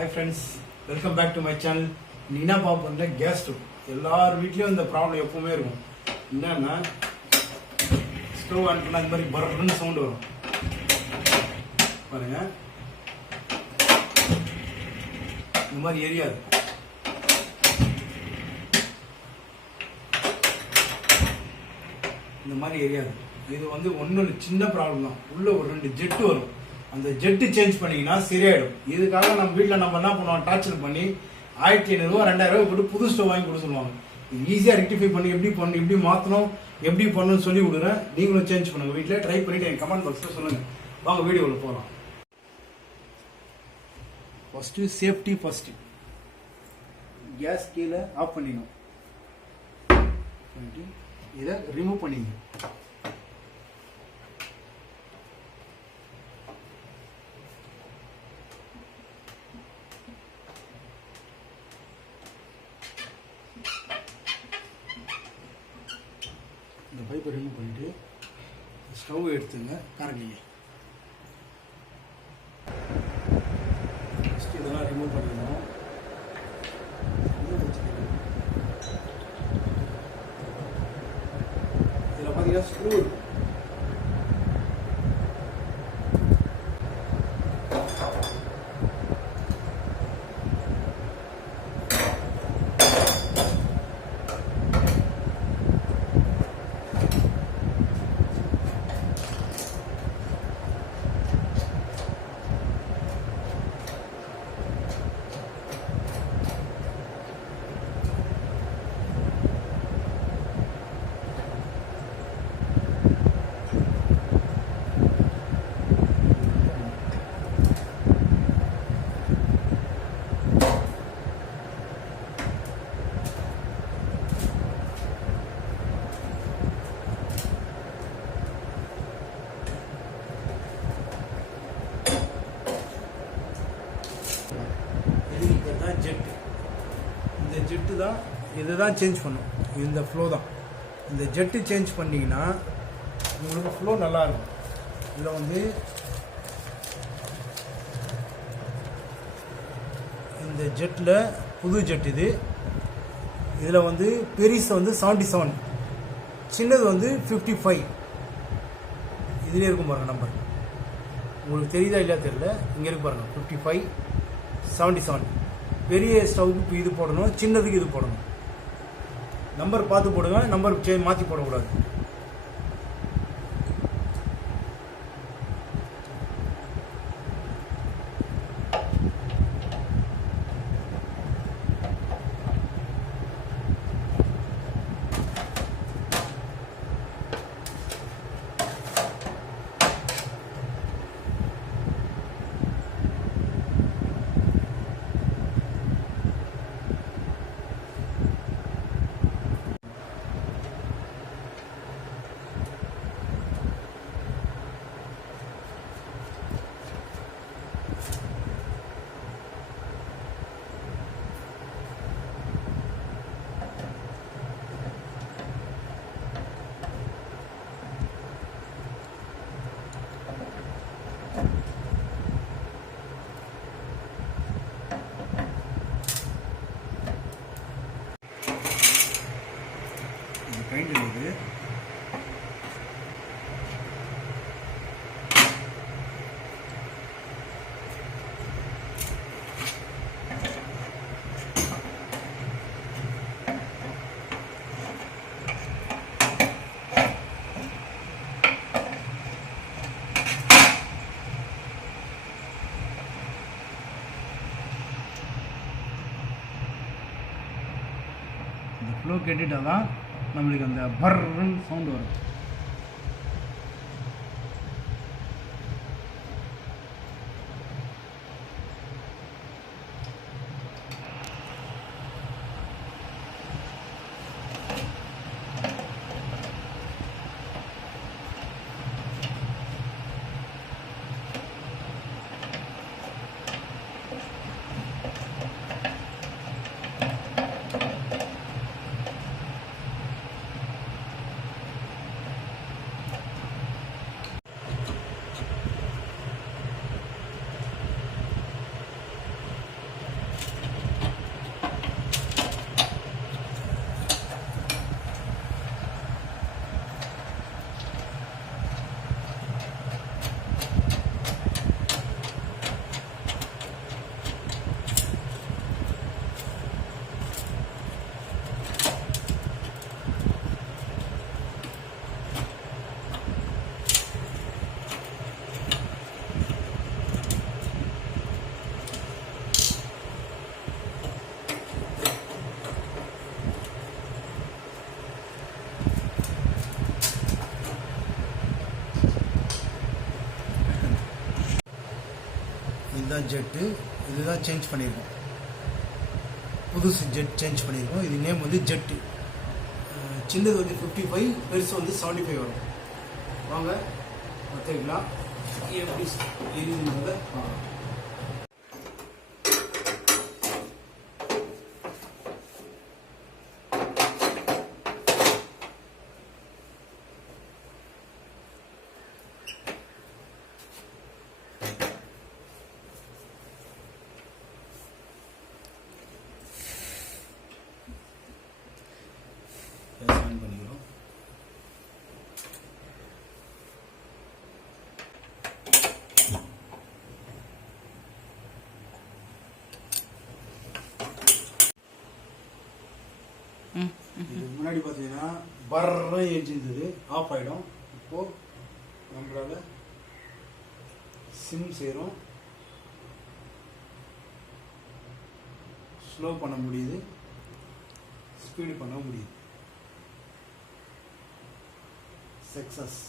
Hi friends, welcome back to my channel. நீனா பாப்போம்ல gas stove எல்லார் வீட்லயும் இந்த ப்ராப்ளம் எப்பவுமே இருக்கும். என்னன்னா ஸ்டவ் ஆன் பண்ணா இந்த மாதிரி பர்ன்னு சவுண்ட் வரும் பாருங்க. இந்த மாதிரி எரியாது. இந்த மாதிரி எரியாது. இது ஒன்றும் சின்ன ப்ராப்ளம் தான். உள்ள ஒரு 2 ஜெட்டு வரும். அந்த ஜெட்டு சேஞ்ச் பண்ணீங்கன்னா சரியாயிடும். இதுக்காக நம்ம வீட்டில் நம்ம என்ன பண்ணுவோம், டார்ச்சர் பண்ணி 1500 ரூபா 2000 ரூபாய் போட்டு புது ஸ்டவ் வாங்கி கொடுக்க சொல்லுவாங்க. ஈஸியாக ரெக்டிஃபை பண்ணி எப்படி மாற்றணும் எப்படி பண்ணணும்னு சொல்லி கொடுக்குறேன். நீங்களும் சேஞ்ச் பண்ணுங்க வீட்டில். ட்ரை பண்ணிட்டு என் கமெண்ட் பாக்ஸில் சொல்லுங்கள். வாங்க வீடியோவில் போகலாம். First safety first. கேஸ் கீழே ஆஃப் பண்ணிடணும். இதை ரிமூவ் பண்ணிங்க. இந்த பைப்பை ரிமூவ் பண்ணிட்டு ஸ்டவ் எடுத்துங்க. கரண்டிங்க ஃபஸ்ட்டு இதெல்லாம் ரிமூவ் பண்ணிடணும். இதில் பார்த்தீங்கன்னா ஸ்க்ரூ ஜெட்டு. இந்த ஜெட்டு தான் இதை தான் சேஞ்ச் பண்ணும். இந்த ஃப்ளோ தான். இந்த ஜெட்டு சேஞ்ச் பண்ணிங்கன்னா உங்களுக்கு ஃப்ளோ நல்லாயிருக்கும். இதில் இந்த ஜெட்டில் புது ஜெட் இது. இதில் பெரிஸ் 77, சின்னது 55. இதிலே இருக்கும் பாருங்கள் நம்பர். உங்களுக்கு தெரியுதா இல்லையா தெரியல. இங்கே இருக்கு பாருங்கள் 55 77. பெரிய ஸ்டவ்வுக்கு இது போடணும், சின்னதுக்கு இது போடணும். நம்பர் பார்த்து போடுங்க. நம்பர் மாற்றி போடக்கூடாது. கைண்ட் இருக்குது. இந்த ஃப்ளோ கேட்டுட்டால் தான் நம்மளுக்கு அந்த பர்ன்னு சவுண்டு வரும். இதுதான் ஜெட்டு, இதுதான் சேஞ்ச் பண்ணியிருக்கோம், புதுசு ஜெட் சேஞ்ச் பண்ணியிருக்கோம். இது நேம் வந்து ஜெட்டு. சின்னது வந்து 55, பெருசு வந்து 75 வரும். வாங்க பார்த்துக்கலாம் எப்படி எரியுதுன்றதை பார்க்கலாம். ஆன் பண்ணிக்கிறோம். இதுக்கு முன்னாடி பார்த்தீங்கன்னா பர்ற எரிஞ்சிருந்தது, ஆஃப் ஆகிடும். இப்போது நம்மளால சிம் செய்கிறோம், ஸ்லோ பண்ண முடியுது, ஸ்பீடு பண்ண முடியுது. சக்ஸஸ்.